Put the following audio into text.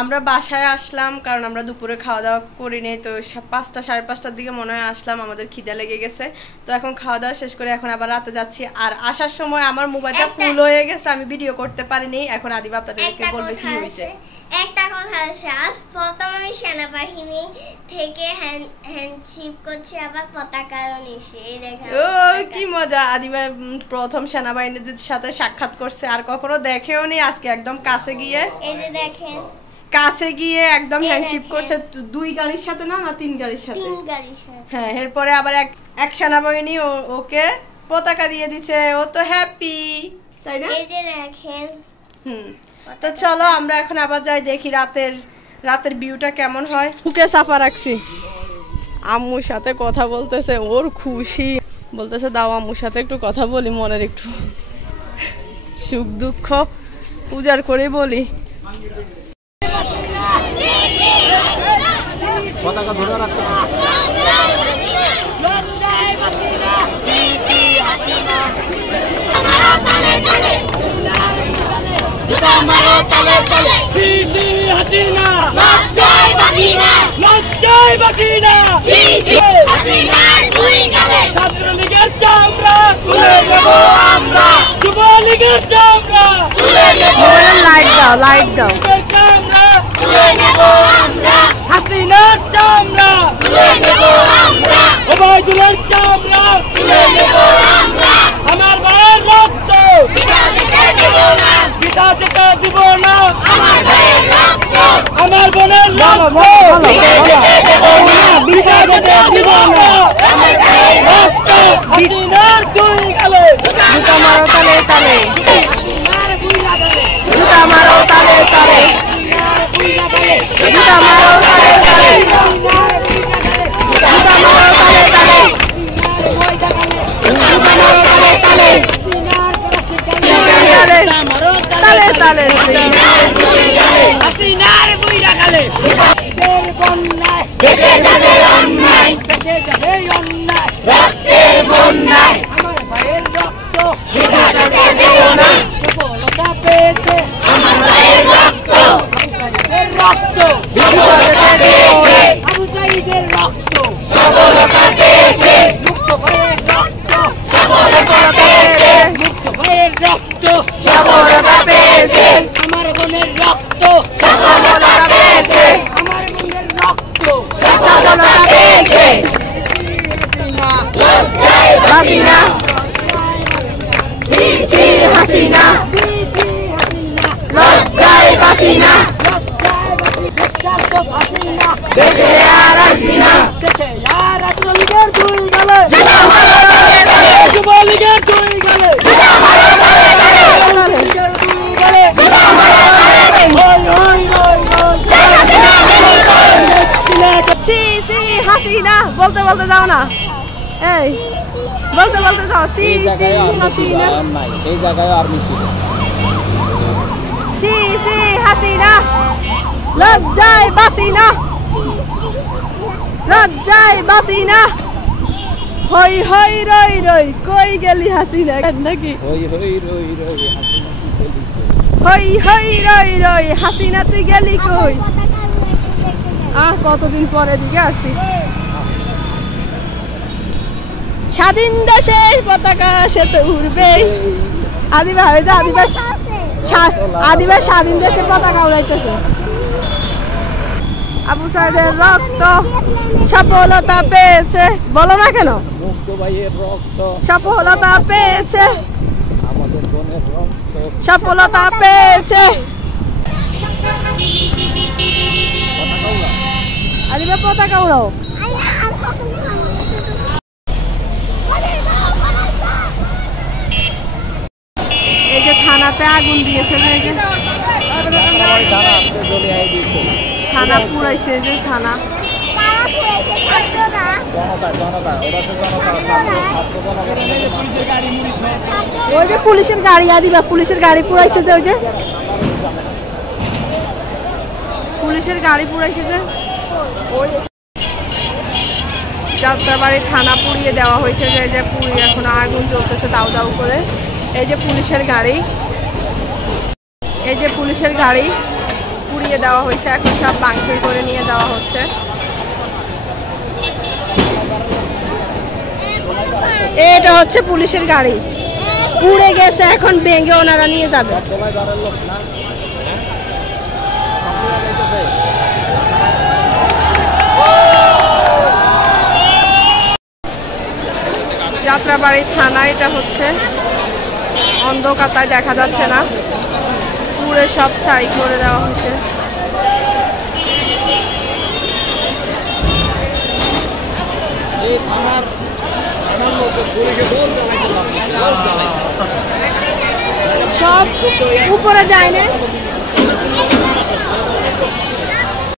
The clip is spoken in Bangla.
আমরা বাসায় আসলাম কারণ আমরা দুপুরে খাওয়া দাওয়া করি নাই, তো 5টা 5:30টার দিকে মনে হয় আসলাম। আমাদের খিদা লেগে গেছে, তো এখন খাওয়া দাওয়া শেষ করে এখন আবার রাতে যাচ্ছি। আর আসার সময় আমার মোবাইলটা ফুল হয়ে গেছে, আমি ভিডিও করতে পারিনি। এখন আদিবা আপনাদেরকে বলবে কি হয়েছে। একটা কথা আছে, আজ প্রথম আমি সেনাবাহিনী থেকে হ্যান্ডশিপ করছি, আবার পতাকারও নিছি। এই দেখেন, ও কি মজা! আদিবা প্রথম সেনাবাহিনীদের সাথে সাক্ষাৎ করছে, আর কখনো দেখেও নি। আজকে একদম কাছে গিয়ে, এই যে দেখেন, কাছে গিয়ে একদম হ্যান্ডশিপ করছে। 2 গাড়ির সাথে না 3 গাড়ির সাথে? 3 গাড়ির সাথে। হ্যাঁ, এরপরে আবার এক সেনাবাহিনী ওকে পতাকা দিয়ে দিছে। ও তো হ্যাপি, তাই না? এই যে দেখেন। তো চলো আমরা এখন আবার যাই, দেখি রাতের ভিউটা কেমন হয়। বুকে চাপা রাখছি, আম্মুর সাথে কথা বলতেছে, ওর খুশি। বলতেছে দাও আম্মুর সাথে একটু কথা বলি, মনের একটু সুখ দুঃখ উজাড় করে বলি। পতাকা ধরে রাখতে ছাত্রলীগের চামড়া তুলে নেব আমরা, যুবলীগের চামড়া তুলে নেব, লাইট দাও চামড়া তুলে নেব আমরা, হাসিনার চামড়া তুলে নেব আমরা, ওবায়দুলের চামড়া তুলে নেব আমরা, আমার ভাইয়ের রক্ত বিনা যেতে দেব না, বিনা যেতে দেব না, আমার ভাইয়ের রক্ত, আমার বোনের রক্ত বিনা যেতে দেব না, বিনা যেতে দেব না, আমার ভাইয়ের রক্ত। হাসিনার দুই গালে জুতা মারো তালে তালে, জুতা মারো তালে তালে, জুতা মারো তালে তালে, জুতা মারো তালে তালে, জুতা মারো তালে তালে, তালে তালে, হাসিনার বুইরা গালে রক্তের বন্যায় দেশে যাবে অন্যায়, দেশে যাবে অন্যায়, রক্তের বন্যায়, আমার ভাইয়ের রক্ত বিনা যেতে দেব না, সফলতা পেয়েছে আমার ভাইয়ের রক্ত, ভাইয়ের রক্ত সফলতা পেয়েছে, আবু সাঈদের রক্ত সফলতা পেয়েছে, মুক্ত ভাইয়ের রক্ত সফলতা পেয়েছে, মুক্ত ভাইয়ের রক্ত সফলতা পেয়েছে, আমার বোনের রক্ত সফলতা পেয়েছে, আমার বোনের রক্ত সফলতা পেয়েছে। হাসিনা জি জি হাসিনা, লজ্জায় বাসিনা, দেশে আর আসবি না, দেশে আর ছাত্রলীগের দুই গালে, যুবলীগের দুই গালে, হাসিনা বলতে বলতে যাও না, এই বলতে বলতে যাও, সি সি হাসিনা, এই জায়গায় আর্মি ছিল, সি সি হাসিনা, লজ্জায় বাসিনা, লজ্জায় বাসিনা, হই হই রই রই কই গেলি হাসিনা, নাকি হই হই রই রই হই হই রই রই হাসিনা তুই গেলি কই। কতদিন পরে দিকে আসছি। স্বাধীন দেশের পতাকা সে তো উড়বে। আদিবা হয়ে যা, আদিবা স্বাধীন দেশের পতাকা উড়াইতেছে। আবু সাঈদের রক্ত সফলতা পেয়েছে, বলো না কেন, মুক্ত ভাইয়ের রক্ত সফলতা পেয়েছে, আমাদের বোনের রক্ত সফলতা পেয়েছে। আদিবা পতাকা উড়াও। এই যে থানাতে আগুন দিয়েছে, এই যে থানা পুরাইছে, যে থানা ওই যে পুলিশের গাড়ি, আদিবা পুলিশের গাড়ি পুরাইছে, যে ওই যে পুলিশের গাড়ি পুরাইছে, যে যাত্রাবাড়ি থানা পুড়িয়ে দেওয়া হয়েছে, যে পুড়িয়ে এখন আগুন জ্বলতেছে দাউ দাউ করে। এই যে পুলিশের গাড়ি, এই যে পুলিশের গাড়ি পুড়িয়ে দেওয়া হয়েছে, এখন সব মাংসের করে নিয়ে যাওয়া হচ্ছে। এটা হচ্ছে পুলিশের গাড়ি, পুড়ে গেছে, এখন ভেঙে ওনারা নিয়ে যাবে। যাত্রাবাড়ি থানা, এটা হচ্ছে অন্ধকারটায় দেখা যাচ্ছে না, পুরে সব ছাই করে দেওয়া হয়েছে। সব উপরে যায় না।